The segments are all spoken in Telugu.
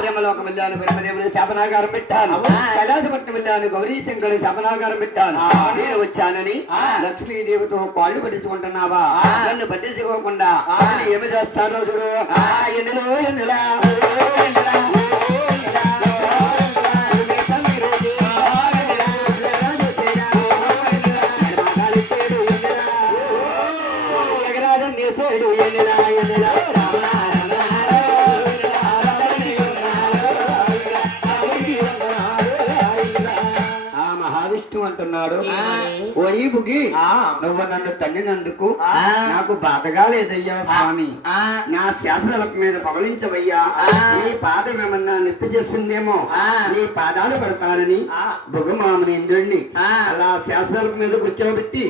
ప్రేమలోకం వెళ్ళాను, బ్రహ్మదేవుడు శాపనాగారం పెట్టాను, కైలాసపట్నం వెళ్ళాను, గౌరీ శంకరుడు శాపనాగారం పెట్టాను. నేను వచ్చానని లక్ష్మీదేవితో కాళ్ళు పట్టించుకుంటున్నావా? నన్ను పట్టించుకోకుండా ఏమి చేస్తానో చూడు. ఎన్నిలో ఎన్నిలా అంటున్నాడు. ఓ ఈ బుగి, నువ్వు నన్ను తల్లినందుకు నాకు బాధగా లేదయ్యా స్వామి. నా శాసనాల మీద పగలించవయ్యా. నీ పాదం ఏమన్నా నొప్పి చేస్తుందేమో, నీ పాదాలు పడతానని భుగమాముని ఇంద్రుడిని అలా శాసనాల మీద కూర్చోబెట్టి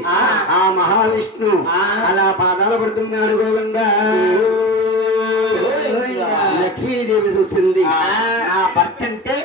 ఆ మహావిష్ణు అలా పాదాలు పడుతున్నాడు. గోవింద లక్ష్మీదేవి చూసింది, నా భర్త అంటే